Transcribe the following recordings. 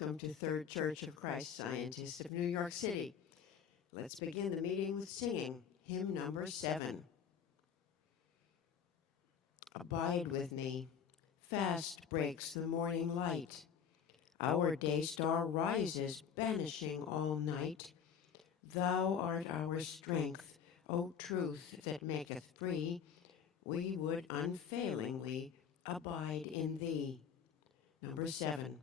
welcome to Third Church of Christ Scientists of New York City. Let's begin the meeting with singing hymn number 7. Abide with me, fast breaks the morning light. Our day star rises, banishing all night. Thou art our strength, O truth that maketh free. We would unfailingly abide in thee. Number 7.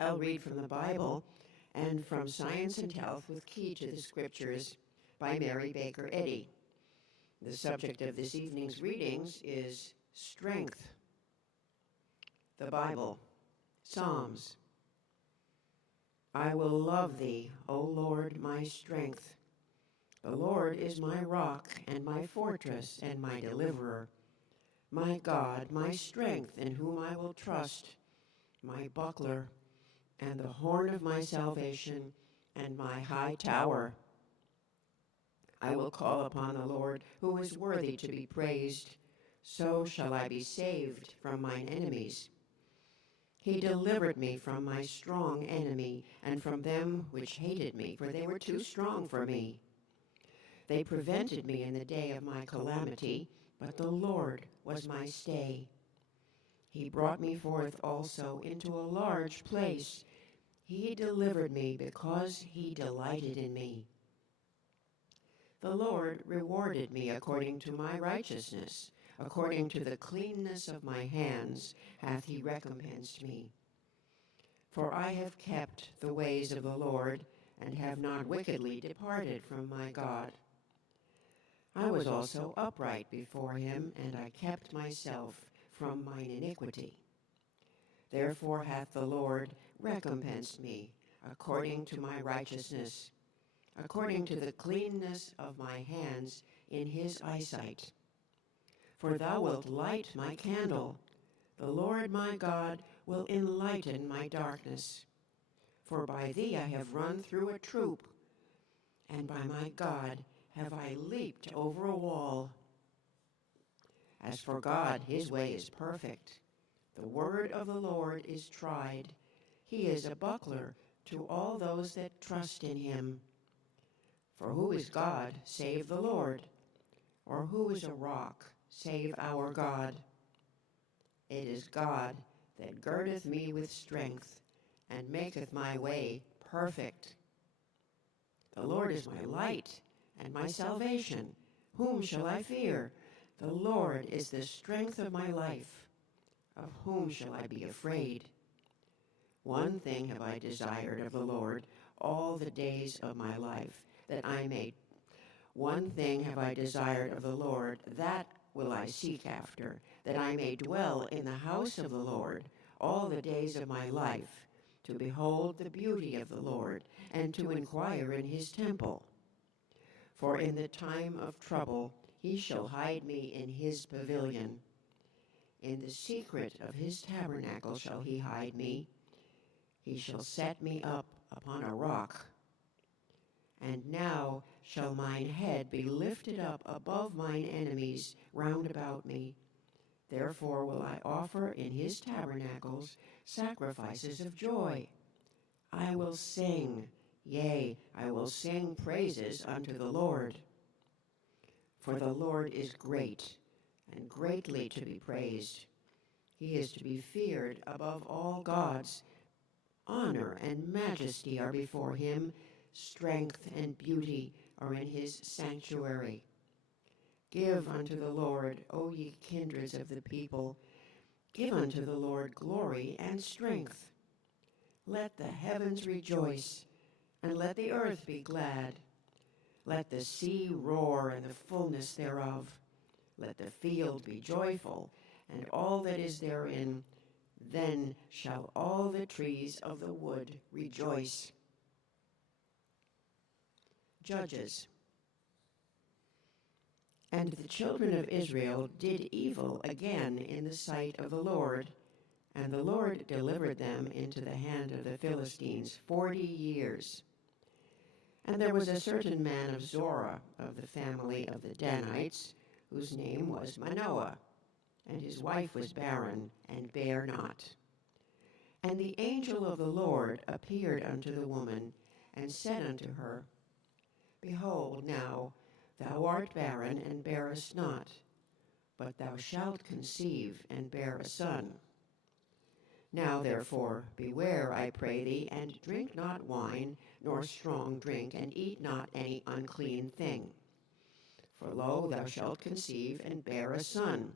I'll read from the Bible and from Science and Health with Key to the Scriptures by Mary Baker Eddy. The subject of this evening's readings is strength. The Bible, Psalms. I will love thee, O Lord, my strength. The Lord is my rock and my fortress and my deliverer. My God, my strength, in whom I will trust, my buckler, and the horn of my salvation, and my high tower. I will call upon the Lord, who is worthy to be praised. So shall I be saved from mine enemies. He delivered me from my strong enemy, and from them which hated me, for they were too strong for me. They prevented me in the day of my calamity, but the Lord was my stay. He brought me forth also into a large place. He delivered me because he delighted in me. The Lord rewarded me according to my righteousness. According to the cleanness of my hands hath he recompensed me. For I have kept the ways of the Lord, and have not wickedly departed from my God. I was also upright before him, and I kept myself from mine iniquity. Therefore hath the Lord recompensed me according to my righteousness, according to the cleanness of my hands in his eyesight. For thou wilt light my candle. The Lord my God will enlighten my darkness. For by thee I have run through a troop, and by my God have I leaped over a wall. As for God, his way is perfect. The word of the Lord is tried. He is a buckler to all those that trust in him. For who is God save the Lord? Or who is a rock save our God? It is God that girdeth me with strength, and maketh my way perfect. The Lord is my light and my salvation. Whom shall I fear? The Lord is the strength of my life. Of whom shall I be afraid? One thing have I desired of the Lord all the days of my life, one thing have I desired of the Lord, that will I seek after, that I may dwell in the house of the Lord all the days of my life, to behold the beauty of the Lord, and to inquire in his temple. For in the time of trouble he shall hide me in his pavilion. In the secret of his tabernacle shall he hide me. He shall set me up upon a rock. And now shall mine head be lifted up above mine enemies round about me. Therefore will I offer in his tabernacles sacrifices of joy. I will sing, yea, I will sing praises unto the Lord. For the Lord is great, and greatly to be praised. He is to be feared above all gods. Honor and majesty are before him. Strength and beauty are in his sanctuary. Give unto the Lord, O ye kindreds of the people. Give unto the Lord glory and strength. Let the heavens rejoice, and let the earth be glad. Let the sea roar and the fullness thereof. Let the field be joyful, and all that is therein. Then shall all the trees of the wood rejoice. Judges. And the children of Israel did evil again in the sight of the Lord, and the Lord delivered them into the hand of the Philistines 40 years. And there was a certain man of Zorah, of the family of the Danites, whose name was Manoah, and his wife was barren, and bare not. And the angel of the Lord appeared unto the woman, and said unto her, Behold, now thou art barren, and bearest not, but thou shalt conceive, and bear a son. Now therefore beware, I pray thee, and drink not wine, nor strong drink, and eat not any unclean thing. For lo, thou shalt conceive, and bear a son.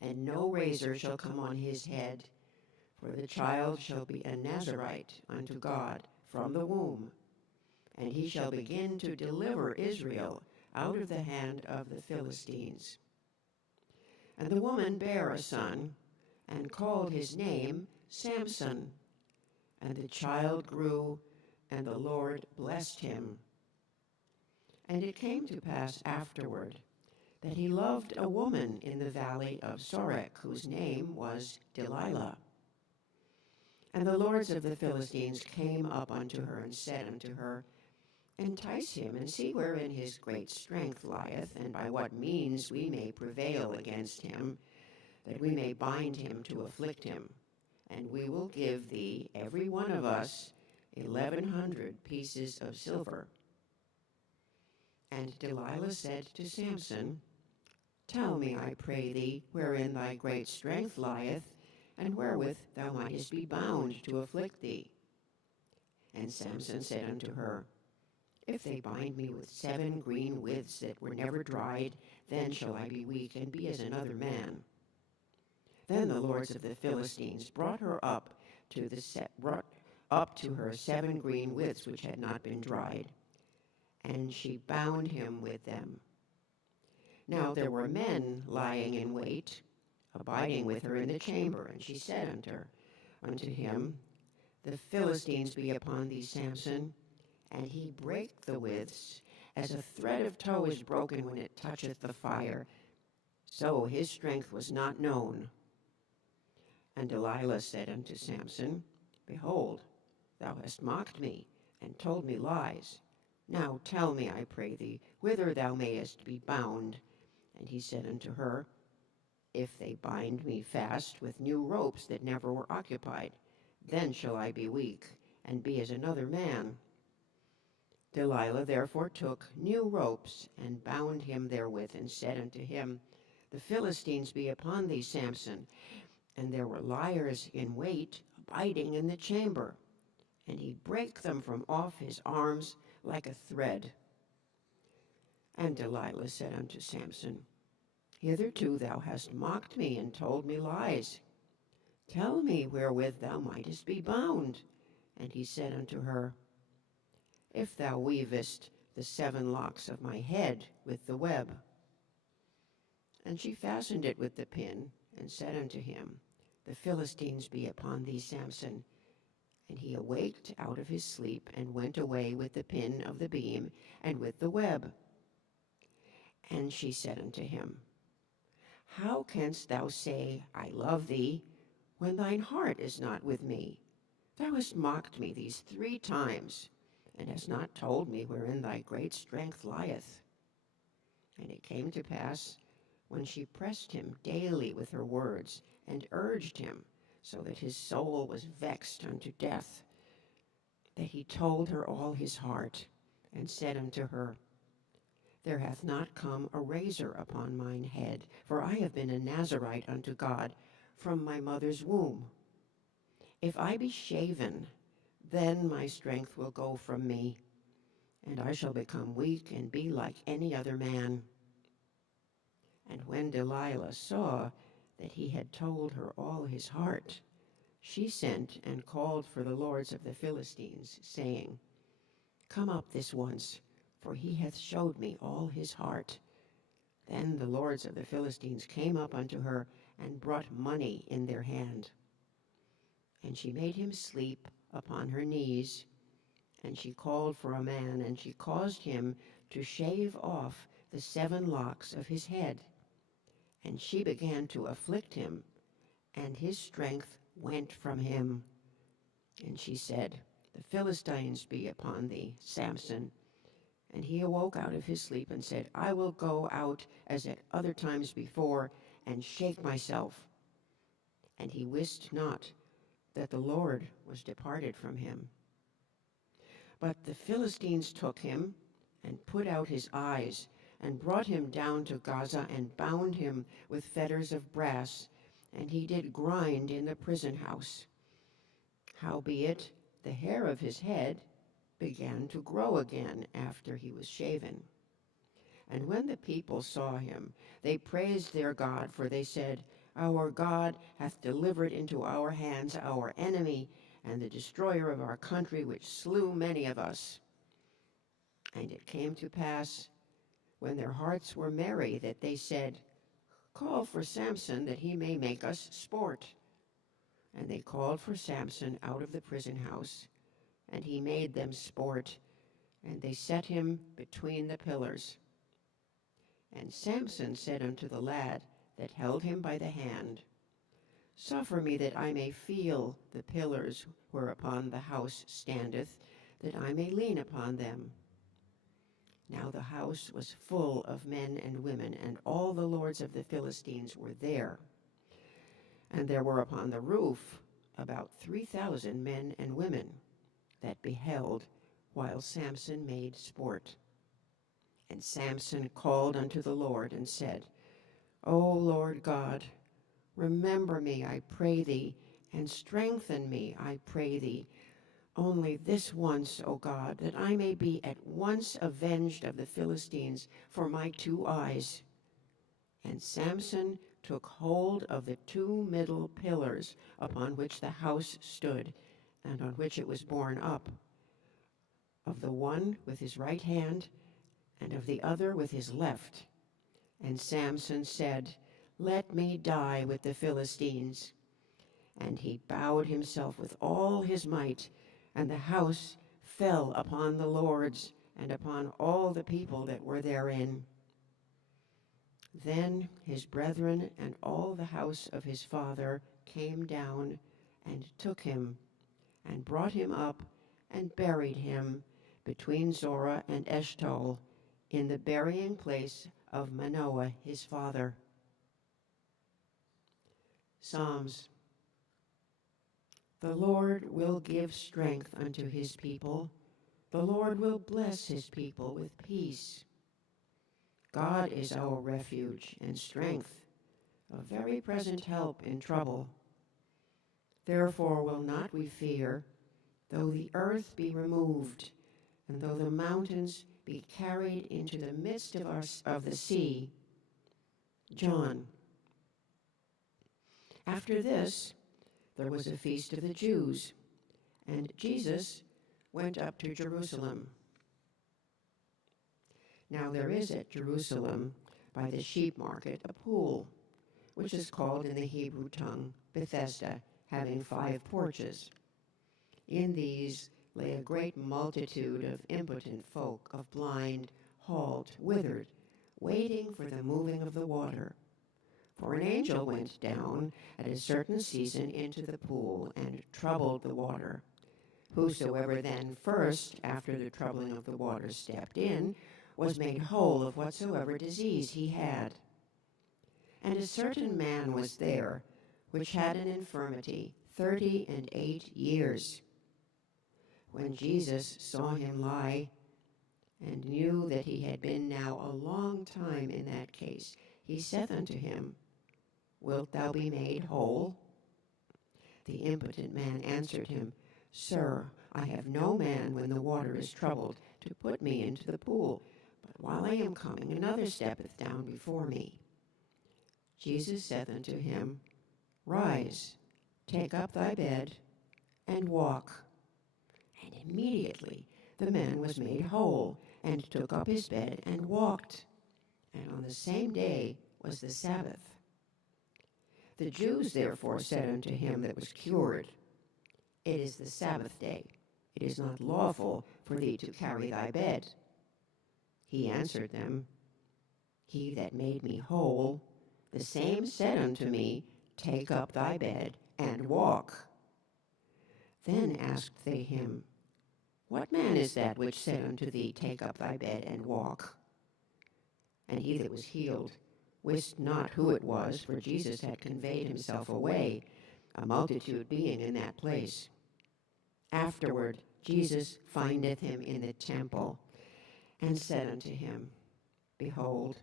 And no razor shall come on his head, for the child shall be a Nazarite unto God from the womb. And he shall begin to deliver Israel out of the hand of the Philistines. And the woman bare a son, and called his name Samson. And the child grew, and the Lord blessed him. And it came to pass afterward that he loved a woman in the valley of Sorek, whose name was Delilah. And the lords of the Philistines came up unto her, and said unto her, Entice him, and see wherein his great strength lieth, and by what means we may prevail against him, that we may bind him to afflict him. And we will give thee, every one of us, 1,100 pieces of silver. And Delilah said to Samson, Tell me, I pray thee, wherein thy great strength lieth, and wherewith thou mightest be bound to afflict thee. And Samson said unto her, If they bind me with 7 green withs that were never dried, then shall I be weak, and be as another man. Then the lords of the Philistines brought up to her 7 green withs which had not been dried. and she bound him with them. Now there were men lying in wait, abiding with her in the chamber, and she said unto him, The Philistines be upon thee, Samson. And he brake the withs, as a thread of tow is broken when it toucheth the fire. So his strength was not known. And Delilah said unto Samson, Behold, thou hast mocked me, and told me lies. Now tell me, I pray thee, whither thou mayest be bound. And he said unto her, If they bind me fast with new ropes that never were occupied, then shall I be weak, and be as another man. Delilah therefore took new ropes, and bound him therewith, and said unto him, The Philistines be upon thee, Samson. And there were liers in wait, abiding in the chamber. And he brake them from off his arms like a thread. And Delilah said unto Samson, Hitherto thou hast mocked me, and told me lies. Tell me wherewith thou mightest be bound. And he said unto her, If thou weavest the 7 locks of my head with the web. And she fastened it with the pin, and said unto him, The Philistines be upon thee, Samson. And he awaked out of his sleep, and went away with the pin of the beam, and with the web. And she said unto him, How canst thou say, I love thee, when thine heart is not with me? Thou hast mocked me these 3 times, and hast not told me wherein thy great strength lieth. And it came to pass, when she pressed him daily with her words, and urged him, so that his soul was vexed unto death, that he told her all his heart, and said unto her, There hath not come a razor upon mine head, for I have been a Nazarite unto God from my mother's womb. If I be shaven, then my strength will go from me, and I shall become weak and be like any other man. And when Delilah saw that he had told her all his heart, she sent and called for the lords of the Philistines, saying, Come up this once, for he hath showed me all his heart. Then the lords of the Philistines came up unto her, and brought money in their hand. And she made him sleep upon her knees, and she called for a man, and she caused him to shave off the 7 locks of his head. And she began to afflict him, and his strength went from him. And she said, The Philistines be upon thee, Samson. And he awoke out of his sleep, and said, I will go out as at other times before, and shake myself. And he wist not that the Lord was departed from him. But the Philistines took him, and put out his eyes, and brought him down to Gaza, and bound him with fetters of brass, and he did grind in the prison house. Howbeit the hair of his head began to grow again after he was shaven. And when the people saw him, they praised their God, for they said, Our God hath delivered into our hands our enemy, and the destroyer of our country, which slew many of us. And it came to pass, when their hearts were merry, that they said, Call for Samson, that he may make us sport. And they called for Samson out of the prison house, and he made them sport, and they set him between the pillars. And Samson said unto the lad that held him by the hand, Suffer me that I may feel the pillars whereupon the house standeth, that I may lean upon them. Now the house was full of men and women, and all the lords of the Philistines were there. And there were upon the roof about 3,000 men and women that beheld while Samson made sport. And Samson called unto the Lord, and said, O Lord God, remember me, I pray thee, and strengthen me, I pray thee, only this once, O God, that I may be at once avenged of the Philistines for my 2 eyes. And Samson took hold of the 2 middle pillars upon which the house stood, and on which it was borne up, of the one with his right hand and of the other with his left. And Samson said, "Let me die with the Philistines." And he bowed himself with all his might, and the house fell upon the lords and upon all the people that were therein. Then his brethren and all the house of his father came down and took him and brought him up and buried him between Zorah and Eshtaol in the burying place of Manoah his father. Psalms. The Lord will give strength unto his people. The Lord will bless his people with peace. God is our refuge and strength, a very present help in trouble. Therefore will not we fear, though the earth be removed, and though the mountains be carried into the midst of the sea. John. After this, there was a feast of the Jews, and Jesus went up to Jerusalem. Now there is at Jerusalem, by the sheep market, a pool, which is called in the Hebrew tongue Bethesda, having 5 porches. In these lay a great multitude of impotent folk, of blind, halt, withered, waiting for the moving of the water. For an angel went down at a certain season into the pool and troubled the water. Whosoever then first, after the troubling of the water, stepped in, was made whole of whatsoever disease he had. And a certain man was there, which had an infirmity 38 years. When Jesus saw him lie, and knew that he had been now a long time in that case, he saith unto him, Wilt thou be made whole? The impotent man answered him, Sir, I have no man when the water is troubled to put me into the pool, but while I am coming, another steppeth down before me. Jesus saith unto him, Rise, take up thy bed, and walk. And immediately the man was made whole, and took up his bed and walked. And on the same day was the Sabbath. The Jews therefore said unto him that was cured, It is the Sabbath day. It is not lawful for thee to carry thy bed. He answered them, He that made me whole, the same said unto me, Take up thy bed and walk. Then asked they him, What man is that which said unto thee, Take up thy bed and walk? And he that was healed wist not who it was, for Jesus had conveyed himself away, a multitude being in that place. Afterward Jesus findeth him in the temple, and said unto him, Behold,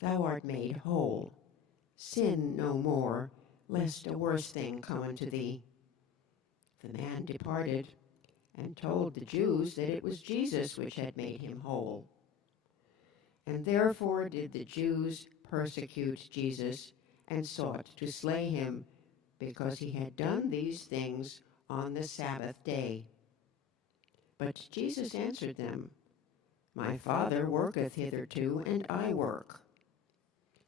thou art made whole. Sin no more, lest a worse thing come unto thee. The man departed, and told the Jews that it was Jesus which had made him whole. And therefore did the Jews persecute Jesus, and sought to slay him, because he had done these things on the Sabbath day. But Jesus answered them, My Father worketh hitherto, and I work.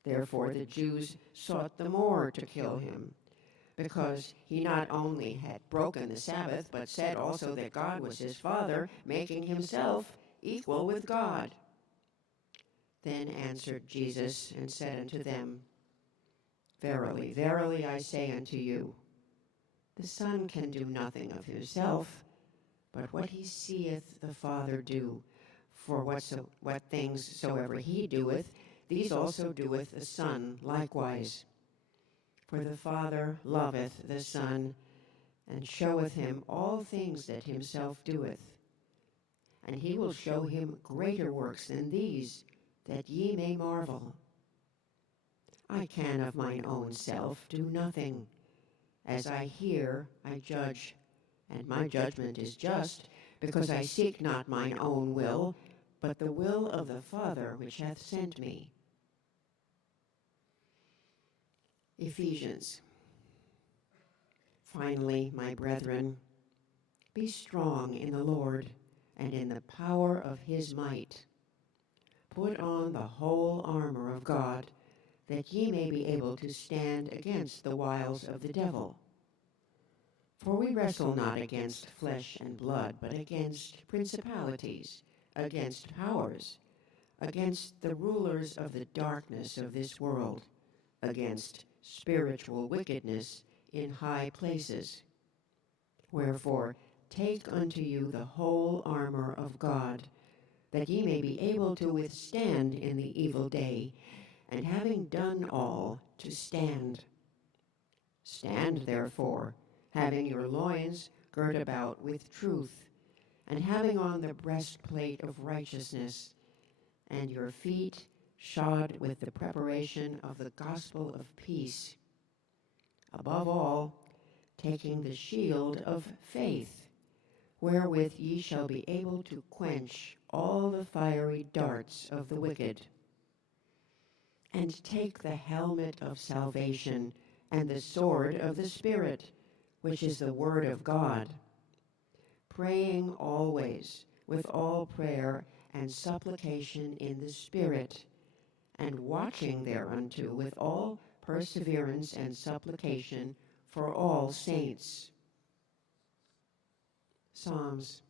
Therefore the Jews sought the more to kill him, because he not only had broken the Sabbath, but said also that God was his Father, making himself equal with God. Then answered Jesus and said unto them, Verily, verily, I say unto you, the Son can do nothing of himself, but what he seeth the Father do. For what things soever he doeth, these also doeth the Son likewise. For the Father loveth the Son, and showeth him all things that himself doeth. And he will show him greater works than these, that ye may marvel. I can of mine own self do nothing. As I hear, I judge, and my judgment is just, because I seek not mine own will, but the will of the Father which hath sent me. Ephesians. Finally, my brethren, be strong in the Lord and in the power of his might. Put on the whole armor of God, that ye may be able to stand against the wiles of the devil. For we wrestle not against flesh and blood, but against principalities, against powers, against the rulers of the darkness of this world, against spiritual wickedness in high places. Wherefore, take unto you the whole armor of God, that ye may be able to withstand in the evil day, and having done all, to stand. Stand therefore, having your loins girt about with truth, and having on the breastplate of righteousness, and your feet shod with the preparation of the gospel of peace. Above all, taking the shield of faith, wherewith ye shall be able to quench all the fiery darts of the wicked. And take the helmet of salvation and the sword of the Spirit, which is the word of God, praying always with all prayer and supplication in the Spirit, and watching thereunto with all perseverance and supplication for all saints. Psalms.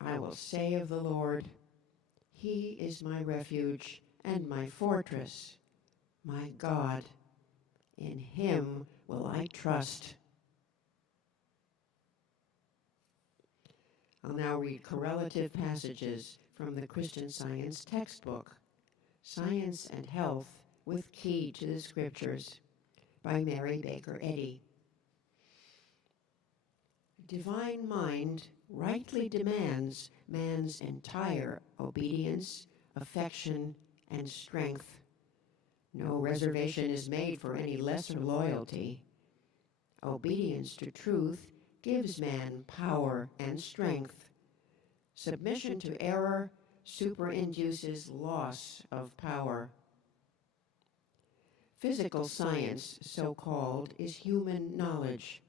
I will say of the Lord, he is my refuge and my fortress, my God. In him will I trust. I'll now read correlative passages from the Christian Science textbook, Science and Health with Key to the Scriptures, by Mary Baker Eddy. Divine mind rightly demands man's entire obedience, affection, and strength. No reservation is made for any lesser loyalty. Obedience to truth gives man power and strength. Submission to error superinduces loss of power. Physical science, so called, is human knowledge,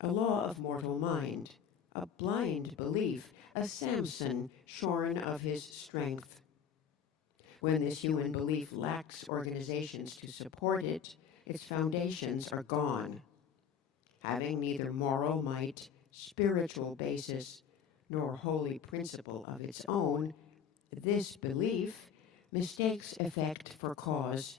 a law of mortal mind, a blind belief, a Samson shorn of his strength. When this human belief lacks organizations to support it, its foundations are gone. Having neither moral might, spiritual basis, nor holy principle of its own, this belief mistakes effect for cause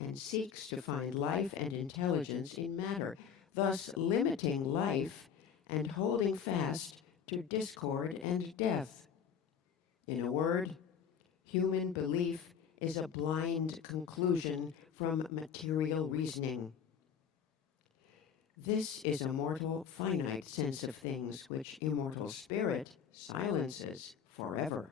and seeks to find life and intelligence in matter, thus limiting life and holding fast to discord and death. In a word, human belief is a blind conclusion from material reasoning. This is a mortal, finite sense of things which immortal spirit silences forever.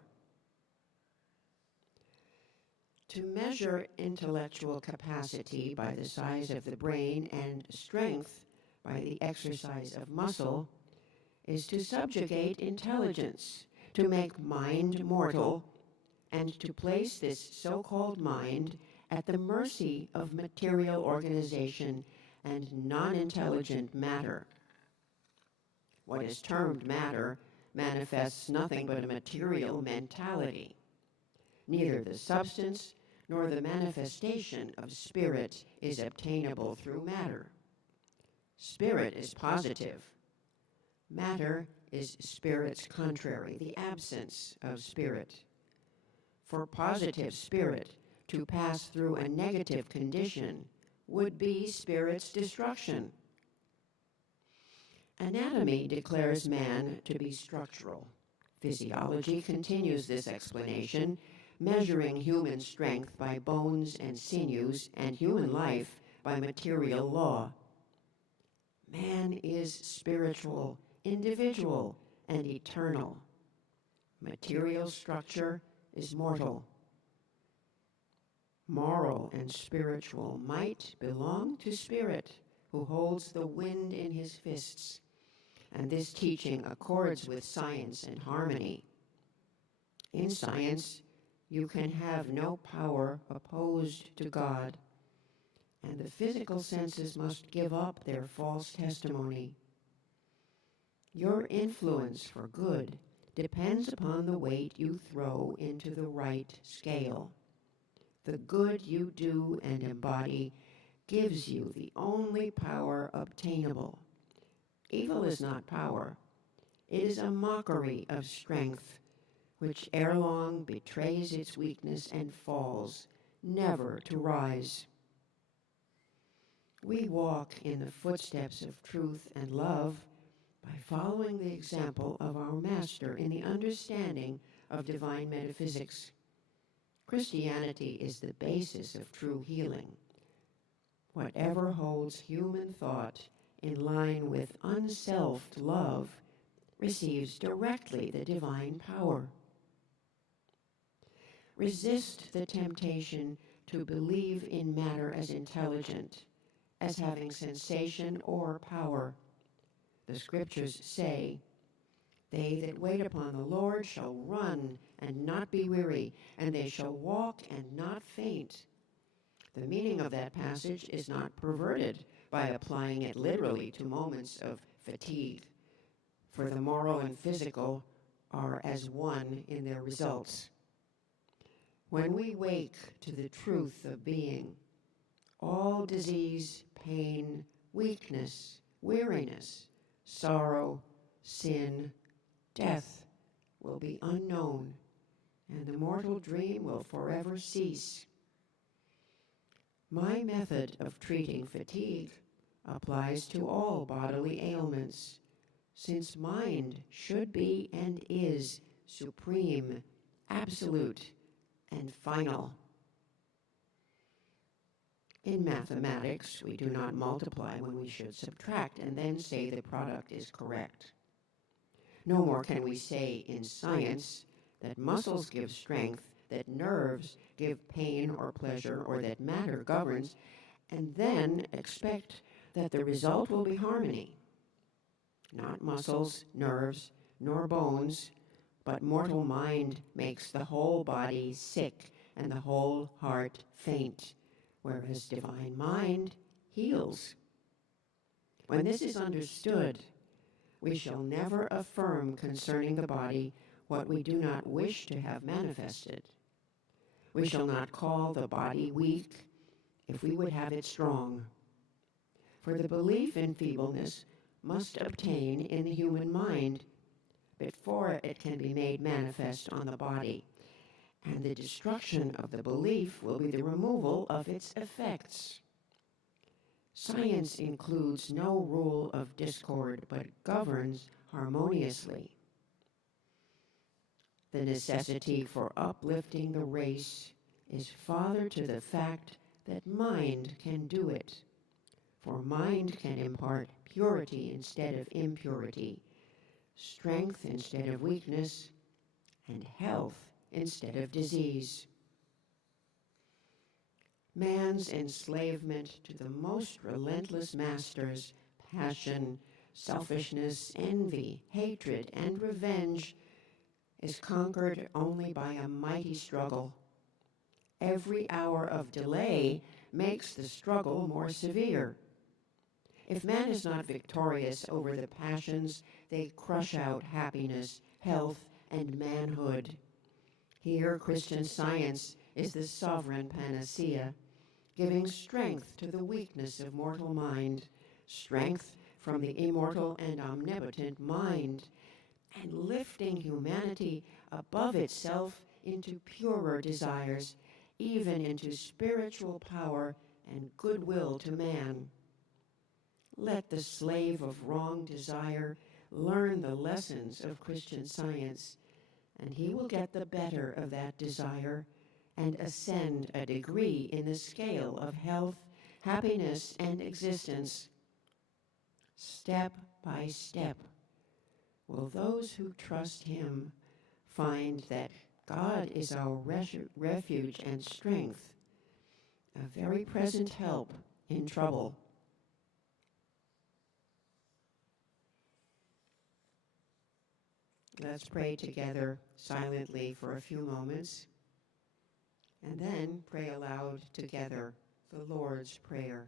To measure intellectual capacity by the size of the brain and strength by the exercise of muscle is to subjugate intelligence, to make mind mortal, and to place this so-called mind at the mercy of material organization and non-intelligent matter. What is termed matter manifests nothing but a material mentality. Neither the substance nor the manifestation of spirit is obtainable through matter. Spirit is positive. Matter is spirit's contrary, the absence of spirit. For positive spirit to pass through a negative condition would be spirit's destruction. Anatomy declares man to be structural. Physiology continues this explanation, measuring human strength by bones and sinews and human life by material law. Man is spiritual, individual, and eternal. Material structure is mortal. Moral and spiritual might belong to spirit, who holds the wind in his fists, and this teaching accords with science and harmony. In science, you can have no power opposed to God, and the physical senses must give up their false testimony. Your influence for good depends upon the weight you throw into the right scale. The good you do and embody gives you the only power obtainable. Evil is not power. It is a mockery of strength, which ere long betrays its weakness and falls, never to rise. We walk in the footsteps of truth and love by following the example of our Master in the understanding of divine metaphysics. Christianity is the basis of true healing. Whatever holds human thought in line with unselfed love receives directly the divine power. Resist the temptation to believe in matter as intelligent, as having sensation or power. The scriptures say, "They that wait upon the Lord shall run and not be weary, and they shall walk and not faint." The meaning of that passage is not perverted by applying it literally to moments of fatigue, for the moral and physical are as one in their results. When we wake to the truth of being, all disease, pain, weakness, weariness, sorrow, sin, death will be unknown, and the mortal dream will forever cease. My method of treating fatigue applies to all bodily ailments, since mind should be and is supreme, absolute, and final. In mathematics, we do not multiply when we should subtract and then say the product is correct. No more can we say in science that muscles give strength, that nerves give pain or pleasure, or that matter governs, and then expect that the result will be harmony. Not muscles, nerves, nor bones, but mortal mind makes the whole body sick and the whole heart faint, whereas divine mind heals. When this is understood, we shall never affirm concerning the body what we do not wish to have manifested. We shall not call the body weak if we would have it strong. For the belief in feebleness must obtain in the human mind before it can be made manifest on the body, and the destruction of the belief will be the removal of its effects. Science includes no rule of discord, but governs harmoniously. The necessity for uplifting the race is father to the fact that mind can do it, for mind can impart purity instead of impurity, strength instead of weakness, and health instead of disease. Man's enslavement to the most relentless masters, passion, selfishness, envy, hatred, and revenge, is conquered only by a mighty struggle. Every hour of delay makes the struggle more severe. If man is not victorious over the passions, they crush out happiness, health, and manhood. Here, Christian Science is the sovereign panacea, giving strength to the weakness of mortal mind, strength from the immortal and omnipotent mind, and lifting humanity above itself into purer desires, even into spiritual power and goodwill to man. Let the slave of wrong desire learn the lessons of Christian Science, and he will get the better of that desire and ascend a degree in the scale of health, happiness, and existence. Step by step, will those who trust him find that God is our refuge and strength, a very present help in trouble. Let's pray together silently for a few moments, and then pray aloud together the Lord's Prayer.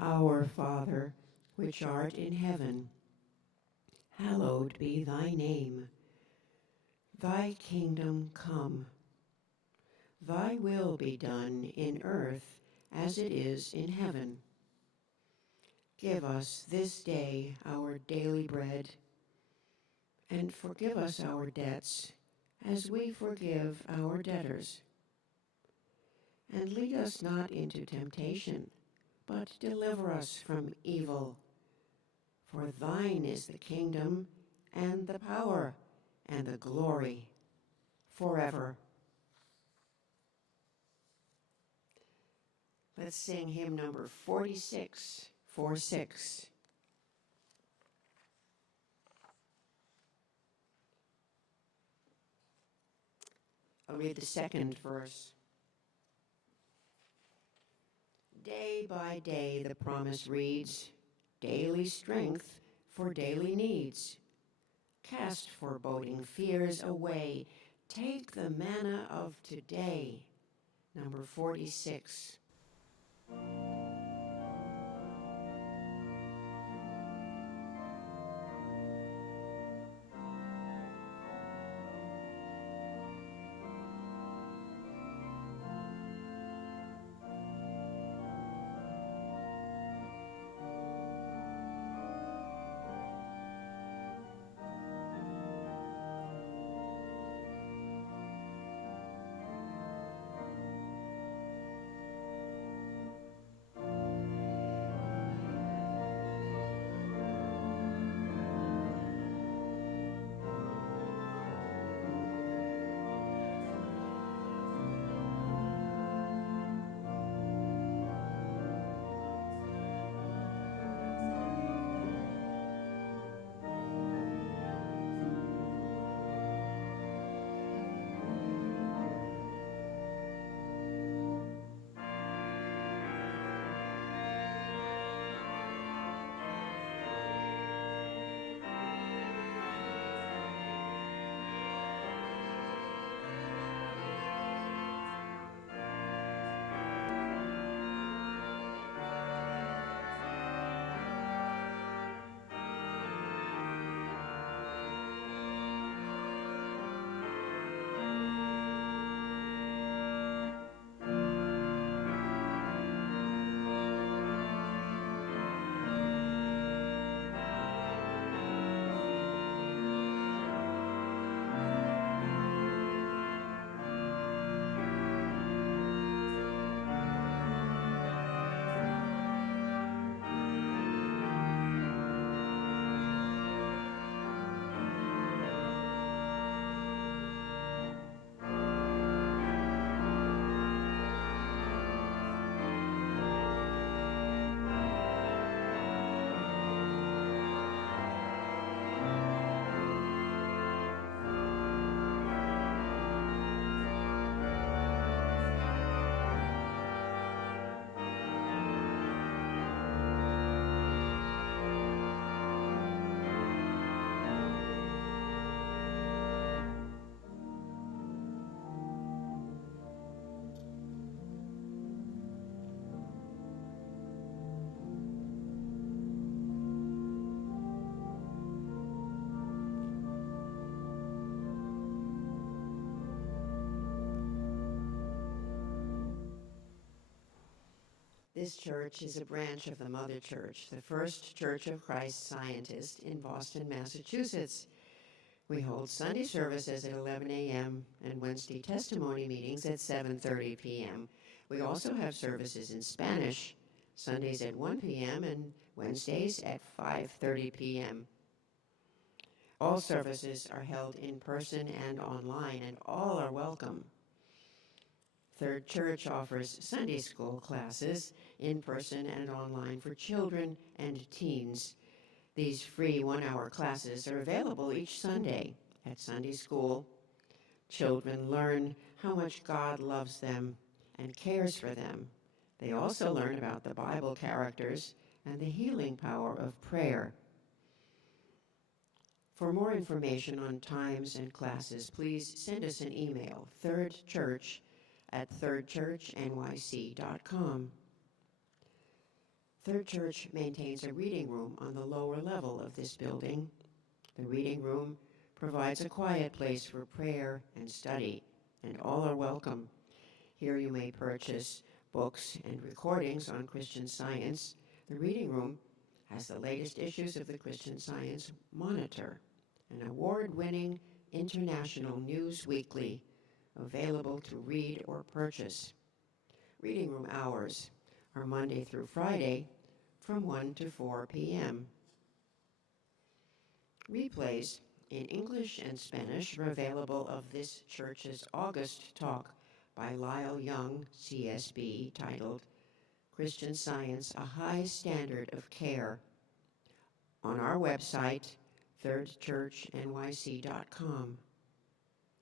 Our Father, which art in heaven, hallowed be thy name. Thy kingdom come. Thy will be done in earth as it is in heaven. Give us this day our daily bread, and forgive us our debts as we forgive our debtors. And lead us not into temptation, but deliver us from evil. For thine is the kingdom, and the power, and the glory, forever. Let's sing hymn number 46. I'll read the second verse. Day by day the promise reads, daily strength for daily needs. Cast foreboding fears away. Take the manna of today. Number 46. This church is a branch of the Mother Church, the First Church of Christ Scientist in Boston, Massachusetts. We hold Sunday services at 11 a.m. and Wednesday testimony meetings at 7:30 p.m. We also have services in Spanish, Sundays at 1 p.m. and Wednesdays at 5:30 p.m. All services are held in person and online, and all are welcome. Third Church offers Sunday school classes in person and online for children and teens. These free one-hour classes are available each Sunday at Sunday school. Children learn how much God loves them and cares for them. They also learn about the Bible characters and the healing power of prayer. For more information on times and classes, please send us an email, thirdchurch@thirdchurchnyc.com. Third Church maintains a reading room on the lower level of this building. The reading room provides a quiet place for prayer and study, and all are welcome. Here you may purchase books and recordings on Christian Science. The reading room has the latest issues of the Christian Science Monitor, an award-winning international news weekly available to read or purchase. Reading room hours are Monday through Friday from 1 to 4 p.m. Replays in English and Spanish are available of this church's August talk by Lyle Young, CSB, titled Christian Science, A High Standard of Care, on our website, thirdchurchnyc.com.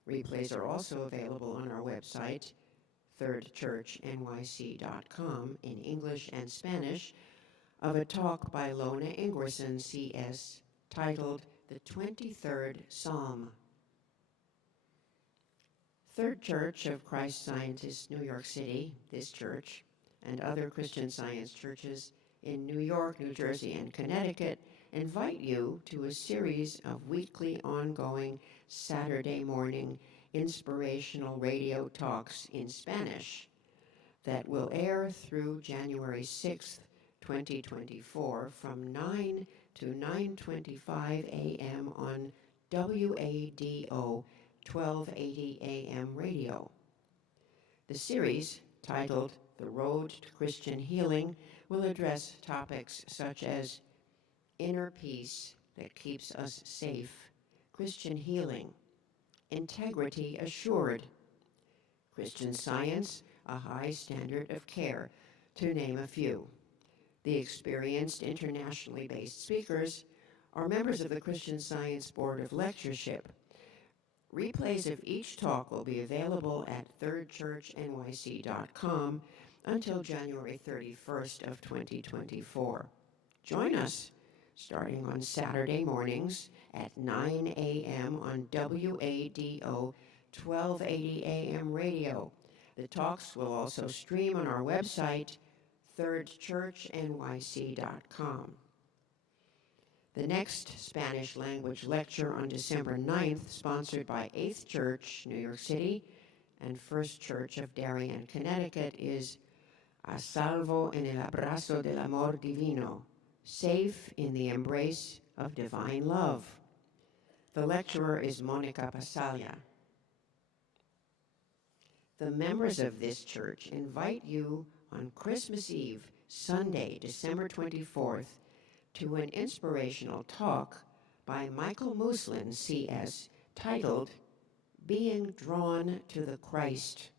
Replays are also available on our website, thirdchurchnyc.com, in English and Spanish, of a talk by Lona Ingwerson, CS, titled The 23rd Psalm. Third Church of Christ Scientists, New York City, this church, and other Christian Science churches in New York, New Jersey, and Connecticut invite you to a series of weekly ongoing Saturday morning inspirational radio talks in Spanish that will air through January 6th, 2024 from 9 to 9:25 a.m. on WADO 1280 AM radio. The series, titled The Road to Christian Healing, will address topics such as inner peace that keeps us safe, Christian healing, integrity assured, Christian Science, a high standard of care, to name a few. The experienced, internationally based speakers are members of the Christian Science Board of Lectureship. Replays of each talk will be available at thirdchurchnyc.com until January 31st of 2024. Join us starting on Saturday mornings at 9 a.m. on WADO 1280 AM radio. The talks will also stream on our website, thirdchurchnyc.com. The next Spanish language lecture on December 9th, sponsored by 8th Church, New York City, and First Church of Darien, Connecticut, is A Salvo en el Abrazo del Amor Divino, Safe in the Embrace of Divine Love. The lecturer is Monica Pasalia. The members of this church invite you on Christmas Eve, Sunday, December 24th, to an inspirational talk by Michael Muslin, CS, titled Being Drawn to the Christ.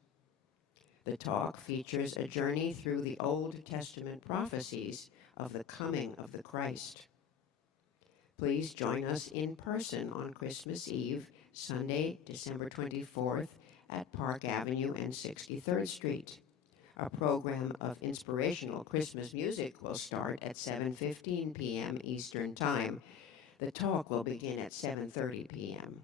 The talk features a journey through the Old Testament prophecies of the coming of the Christ. Please join us in person on Christmas Eve, Sunday, December 24th, at Park Avenue and 63rd Street. A program of inspirational Christmas music will start at 7:15 p.m. Eastern Time. The talk will begin at 7:30 p.m.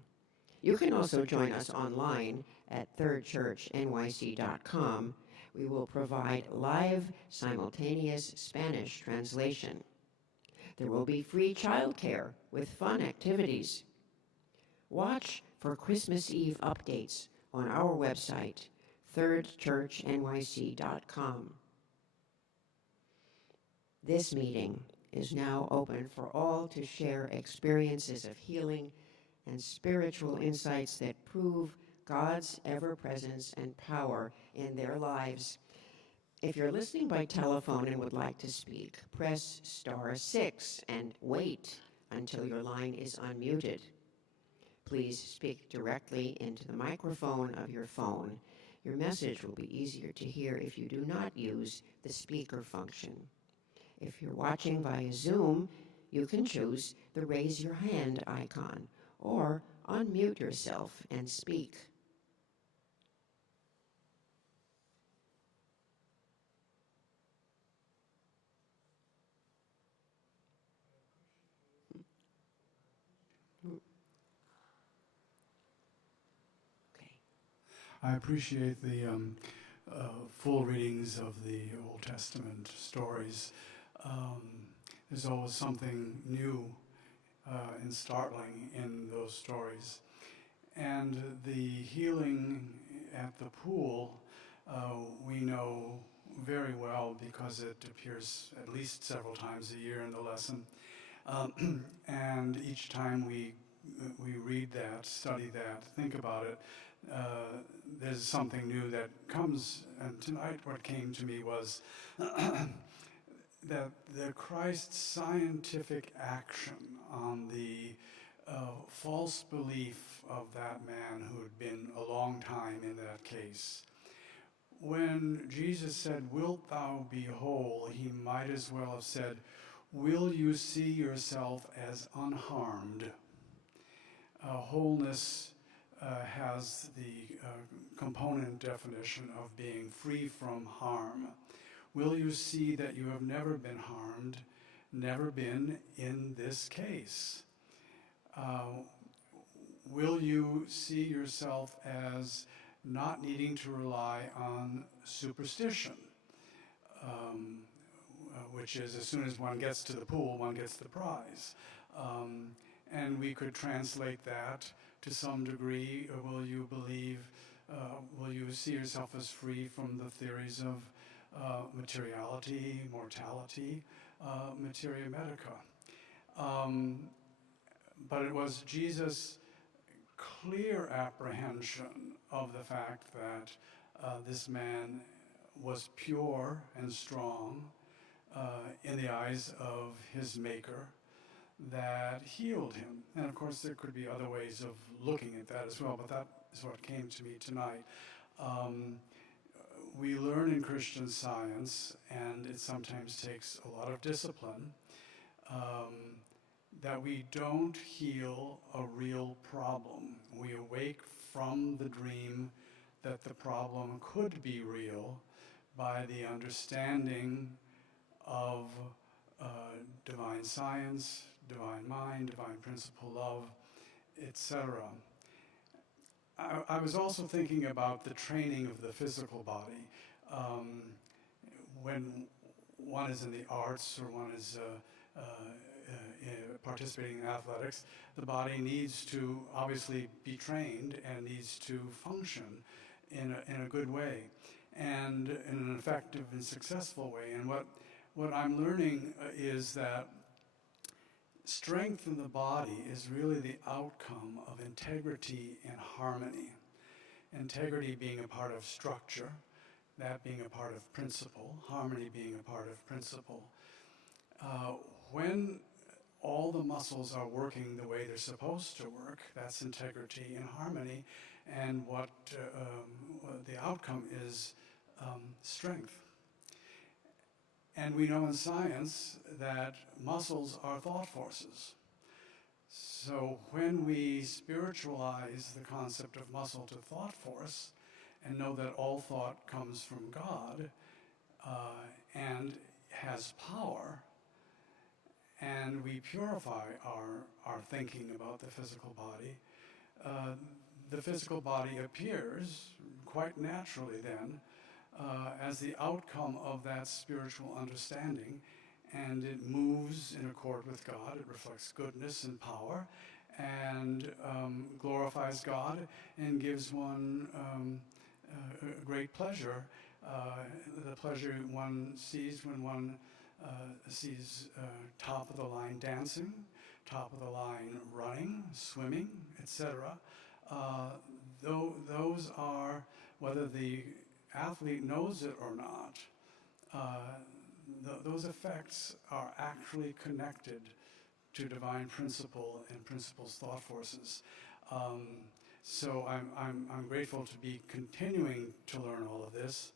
You can also join us online at thirdchurchnyc.com. We will provide live, simultaneous Spanish translation. There will be free childcare with fun activities. Watch for Christmas Eve updates on our website, thirdchurchnyc.com. This meeting is now open for all to share experiences of healing and spiritual insights that prove God's ever-presence and power in their lives. If you're listening by telephone and would like to speak, press *6 and wait until your line is unmuted. Please speak directly into the microphone of your phone. Your message will be easier to hear if you do not use the speaker function. If you're watching via Zoom, you can choose the raise your hand icon or unmute yourself and speak. I appreciate the full readings of the Old Testament stories. Um, there's always something new and startling in those stories. And the healing at the pool, we know very well because it appears at least several times a year in the lesson. And each time we read that, study that, think about it, there's something new that comes. And tonight what came to me was that the Christ's scientific action on the false belief of that man who had been a long time in that case. When Jesus said, "Wilt thou be whole?" he might as well have said, "Will you see yourself as unharmed?" Wholeness has the component definition of being free from harm. Will you see that you have never been harmed, never been in this case? Will you see yourself as not needing to rely on superstition, which is as soon as one gets to the pool, one gets the prize? And we could translate that to some degree. Will you believe, will you see yourself as free from the theories of materiality, mortality, materia medica? But it was Jesus' clear apprehension of the fact that this man was pure and strong in the eyes of his Maker that healed him. And of course, there could be other ways of looking at that as well, but that is what came to me tonight. We learn in Christian Science, and it sometimes takes a lot of discipline, that we don't heal a real problem. We awake from the dream that the problem could be real by the understanding of divine science, divine mind, divine principle love, etc. I was also thinking about the training of the physical body. When one is in the arts or one is participating in athletics, the body needs to obviously be trained and needs to function in a good way and in an effective and successful way. And what I'm learning is that strength in the body is really the outcome of integrity and harmony. Integrity being a part of structure, that being a part of principle, harmony being a part of principle. When all the muscles are working the way they're supposed to work, that's integrity and harmony, and what the outcome is strength. And we know in science that muscles are thought forces. So when we spiritualize the concept of muscle to thought force and know that all thought comes from God and has power, and we purify our thinking about the physical body appears quite naturally then as the outcome of that spiritual understanding, and it moves in accord with God. It reflects goodness and power and glorifies God and gives one great pleasure, the pleasure one sees when one sees top of the line dancing, top of the line running, swimming, etc. Those are, whether the athlete knows it or not, those effects are actually connected to divine principle and principle's thought forces. So I'm grateful to be continuing to learn all of this,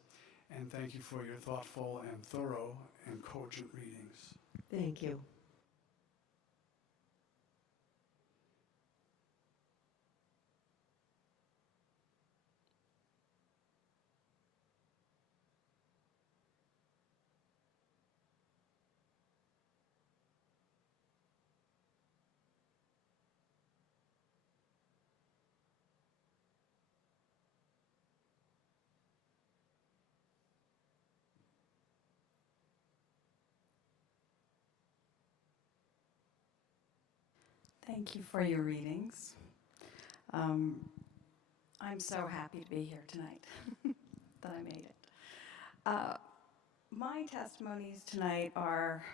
and thank you for your thoughtful and thorough and cogent readings. Thank you. Thank you for your readings. I'm so happy to be here tonight that I made it. My testimonies tonight are,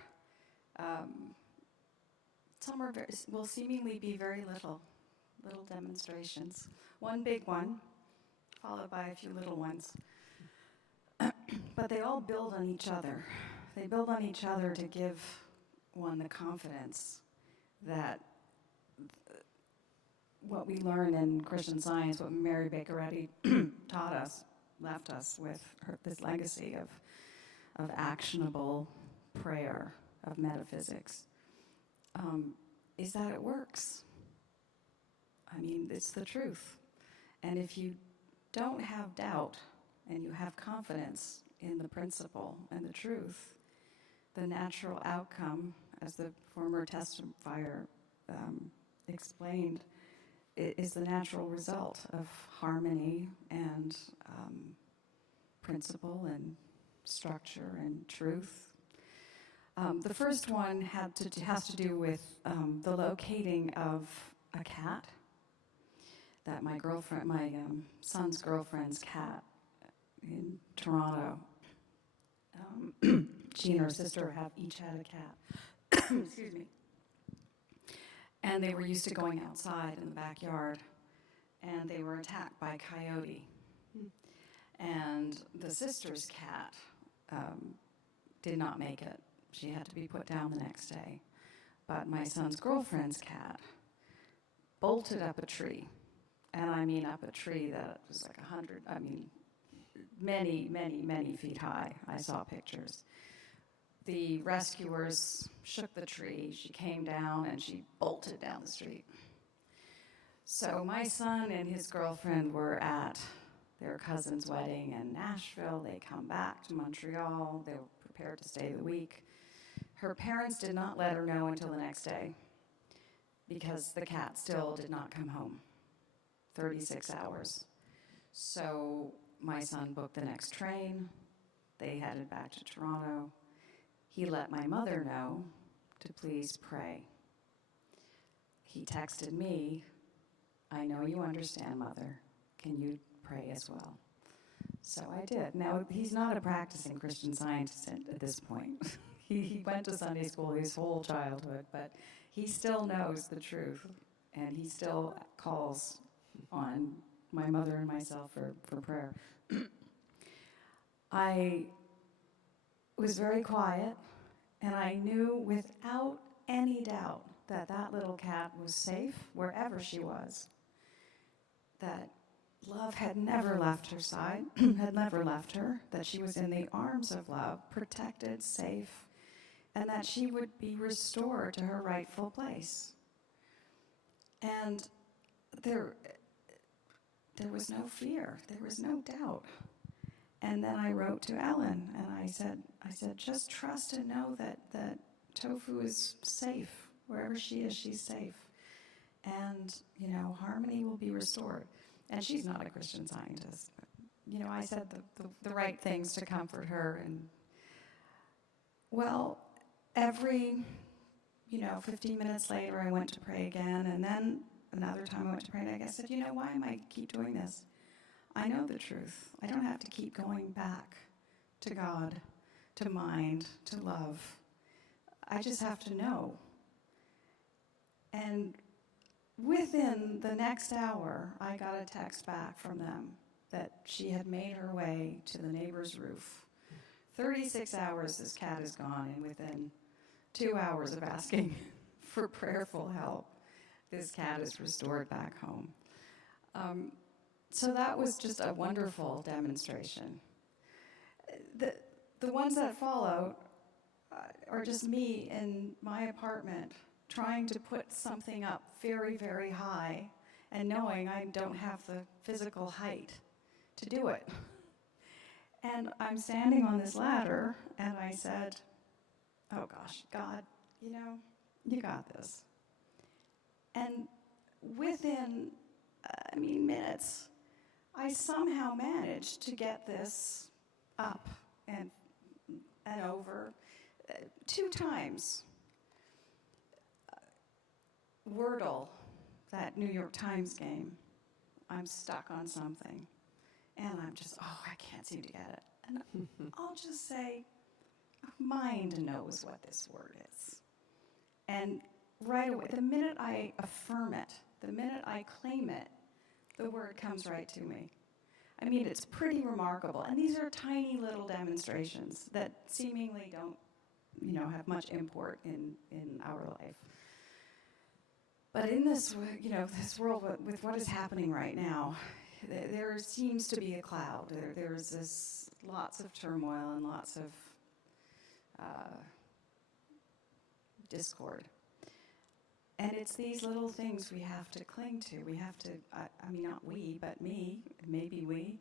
some are will seemingly be very little demonstrations. One big one, followed by a few little ones. But they all build on each other. They build on each other to give one the confidence that what we learn in Christian Science, what Mary Baker Eddy taught us, left us with this legacy of actionable prayer, of metaphysics, is that it works. I mean, it's the truth. And if you don't have doubt and you have confidence in the principle and the truth, the natural outcome, as the former testifier explained, is the natural result of harmony and principle and structure and truth. The first one has to do with the locating of a cat that my son's girlfriend's cat in Toronto. She and her sister each had a cat. Excuse me. And they were used to going outside in the backyard, and they were attacked by a coyote. And the sister's cat did not make it. She had to be put down the next day. But my son's girlfriend's cat bolted up a tree. And I mean up a tree that was like many, many, many feet high. I saw pictures. The rescuers shook the tree. She came down and she bolted down the street. So my son and his girlfriend were at their cousin's wedding in Nashville. They come back to Montreal. They were prepared to stay the week. Her parents did not let her know until the next day because the cat still did not come home. 36 hours. So my son booked the next train. They headed back to Toronto. He let my mother know to please pray. He texted me, "I know you understand, Mother. Can you pray as well?" So I did. Now, he's not a practicing Christian Scientist at this point. He went to Sunday school his whole childhood, but he still knows the truth, and he still calls on my mother and myself for prayer. I was very quiet, and I knew without any doubt that that little cat was safe wherever she was, that love had never left her side, had never left her, that she was in the arms of love, protected, safe, and that she would be restored to her rightful place. And there was no fear, there was no doubt. And then I wrote to Ellen, and I said, just trust and know that Tofu is safe. Wherever she is, she's safe. And, harmony will be restored. And she's not a Christian Scientist. But, I said the right things to comfort her. And, well, every, 15 minutes later, I went to pray again. And then another time I went to pray, and I said, why am I keep doing this? I know the truth. I don't have to keep going back to God, to mind, to love. I just have to know. And within the next hour, I got a text back from them that she had made her way to the neighbor's roof. 36 hours this cat is gone, and within 2 hours of asking for prayerful help, this cat is restored back home. So that was just a wonderful demonstration. The ones that followed are just me in my apartment trying to put something up very, very high and knowing I don't have the physical height to do it. And I'm standing on this ladder, and I said, oh gosh, God, you got this. And within, minutes, I somehow managed to get this up and over 2 times. Wordle, that New York Times game, I'm stuck on something, and I'm just, I can't seem to get it. And I'll just say, mind knows what this word is. And right away, the minute I affirm it, the minute I claim it, the word comes right to me. I mean, it's pretty remarkable. And these are tiny little demonstrations that seemingly don't, have much import in our life. But in this, this world with what is happening right now, there seems to be a cloud. There's this lots of turmoil and lots of discord. And it's these little things we have to cling to. We have to, not we, but me, maybe we,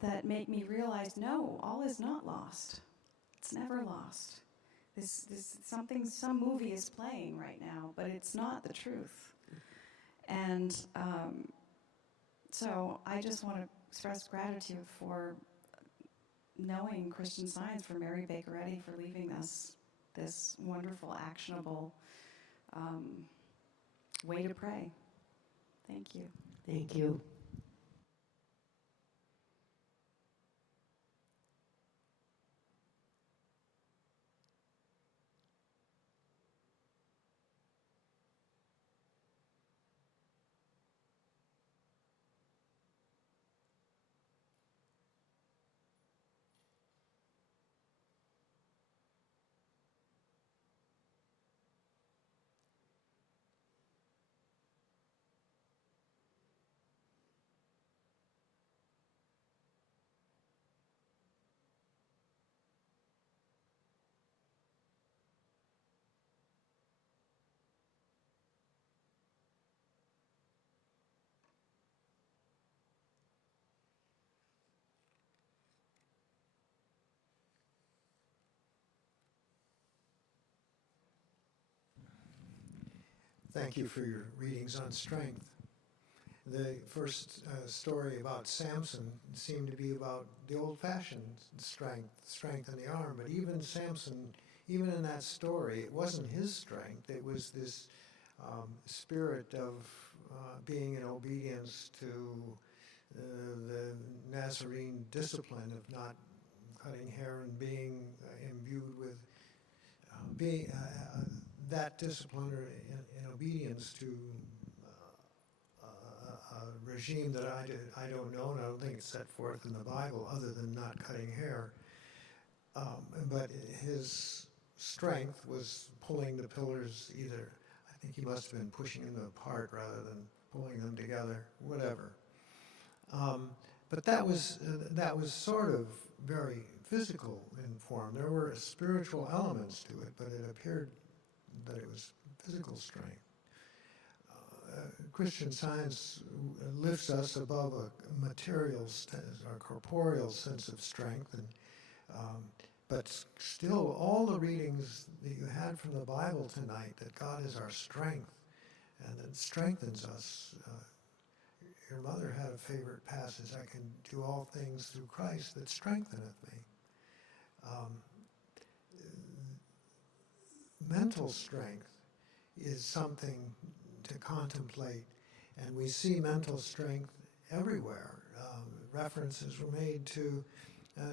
that make me realize, no, all is not lost. It's never lost. Some movie is playing right now, but it's not the truth. And so I just want to express gratitude for knowing Christian Science, for Mary Baker Eddy, for leaving us this wonderful, actionable way to pray. Thank you. Thank you. Thank you for your readings on strength. The first story about Samson seemed to be about the old-fashioned strength in the arm. But even Samson, even in that story, it wasn't his strength. It was this spirit of being in obedience to the Nazarene discipline of not cutting hair and being imbued with that discipline or in obedience to a regime that I don't know, and I don't think it's set forth in the Bible other than not cutting hair. But his strength was pulling the pillars either. I think he must have been pushing them apart rather than pulling them together, whatever. But that was sort of very physical in form. There were spiritual elements to it, but it appeared that it was physical strength. Christian Science lifts us above a material or corporeal sense of strength, but still all the readings that you had from the Bible tonight, that God is our strength and that strengthens us. Your mother had a favorite passage, I can do all things through Christ that strengtheneth me. Mental strength is something to contemplate, and we see mental strength everywhere. References were made to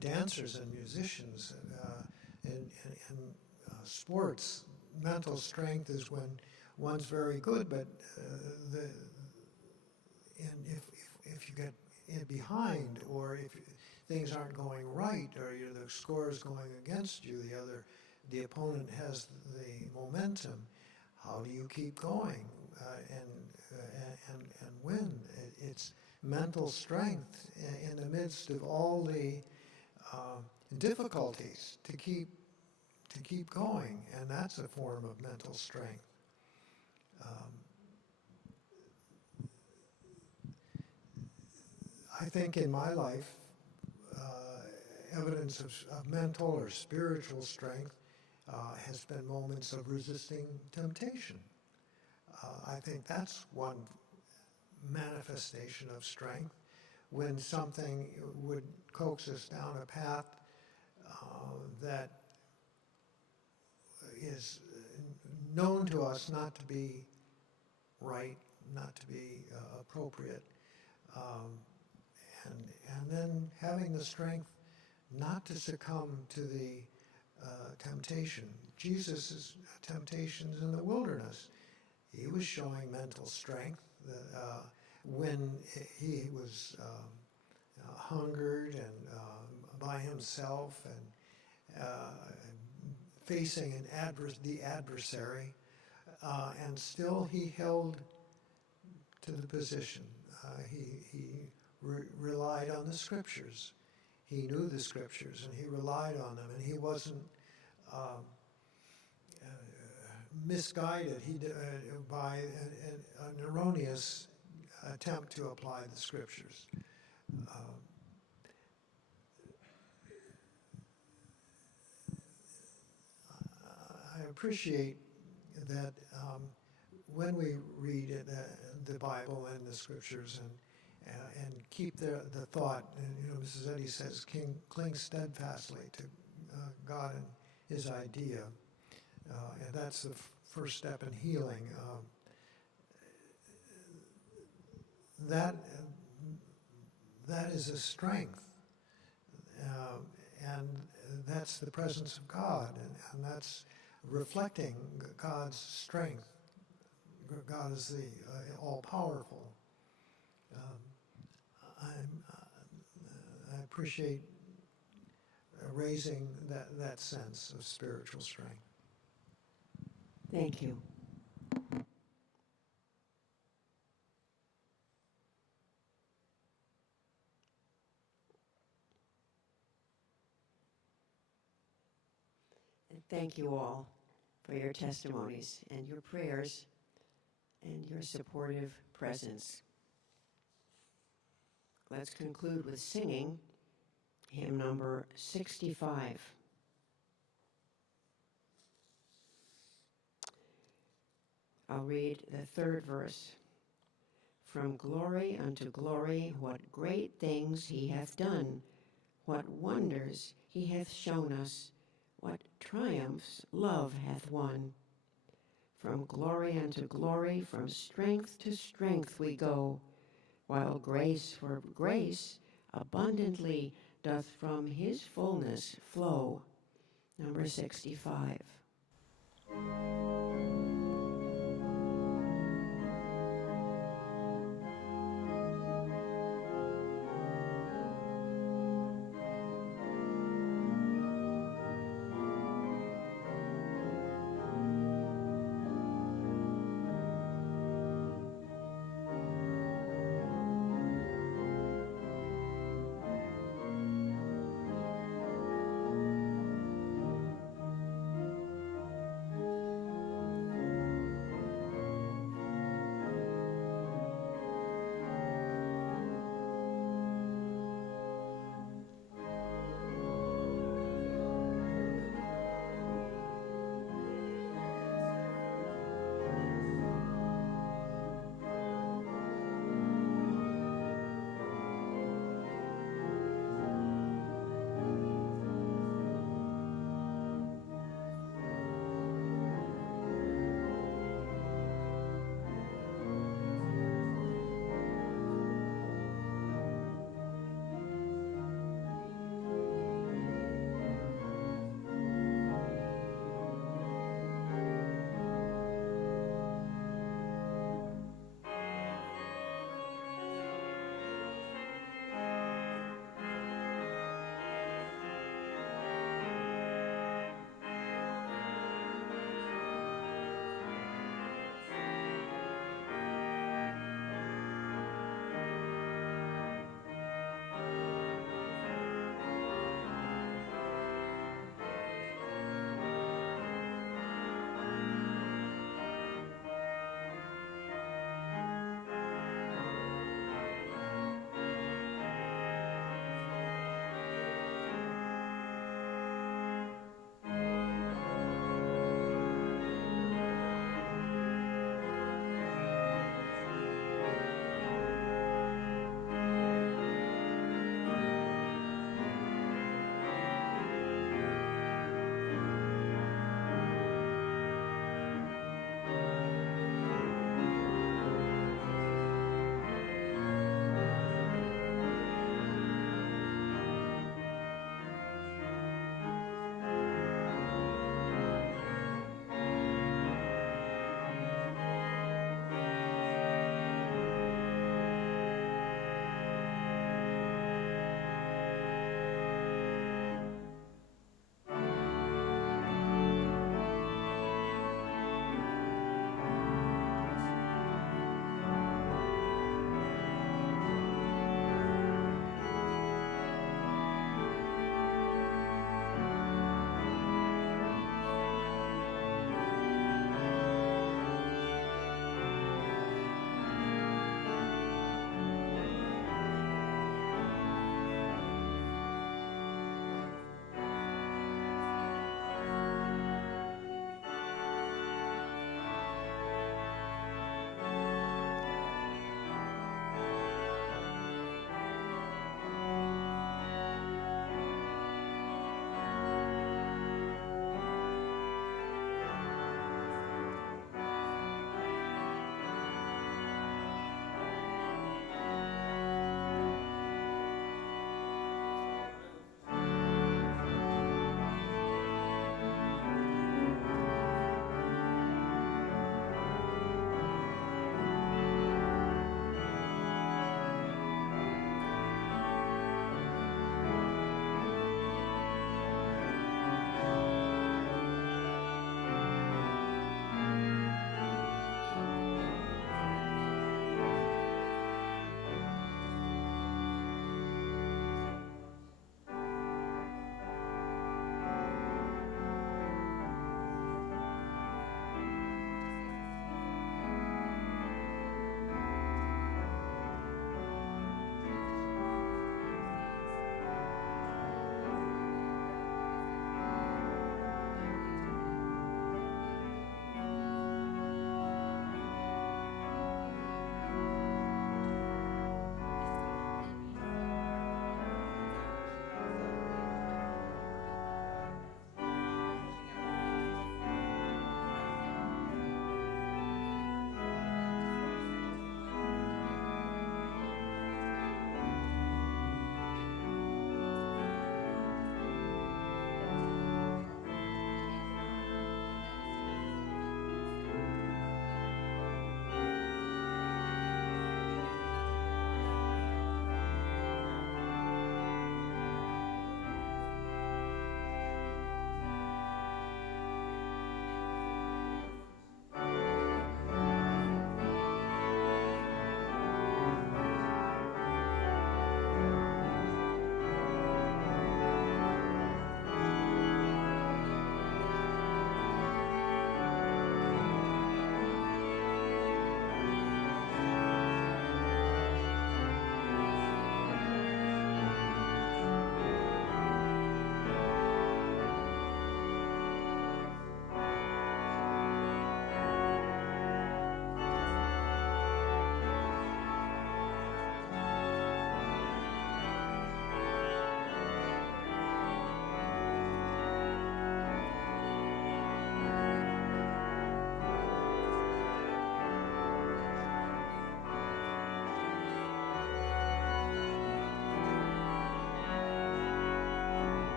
dancers and musicians and sports. Mental strength is when one's very good, but if you get behind, or if things aren't going right, or the score is going against you, the opponent has the momentum. How do you keep going and win? It's mental strength in the midst of all the difficulties to keep going, and that's a form of mental strength. I think in my life, evidence of mental or spiritual strength has been moments of resisting temptation. I think that's one manifestation of strength, when something would coax us down a path that is known to us not to be right, not to be appropriate, and then having the strength not to succumb to the temptation. Jesus' temptations in the wilderness, he was showing mental strength when he was hungered and by himself and facing the adversary, and still he held to the position. He relied on the scriptures. He knew the scriptures and he relied on them, and he wasn't misguided by an erroneous attempt to apply the scriptures. I appreciate that when we read the Bible and the scriptures and keep the thought, and Mrs. Eddy says, cling steadfastly to God and His idea, and that's the first step in healing. That is a strength, and that's the presence of God, and that's reflecting God's strength. God is the all-powerful. I appreciate raising that sense of spiritual strength. Thank you. And thank you all for your testimonies and your prayers and your supportive presence. Let's conclude with singing hymn number 65. I'll read the third verse. From glory unto glory, what great things he hath done, what wonders he hath shown us, what triumphs love hath won. From glory unto glory, from strength to strength we go, while grace for grace abundantly doth from his fullness flow. Number 65.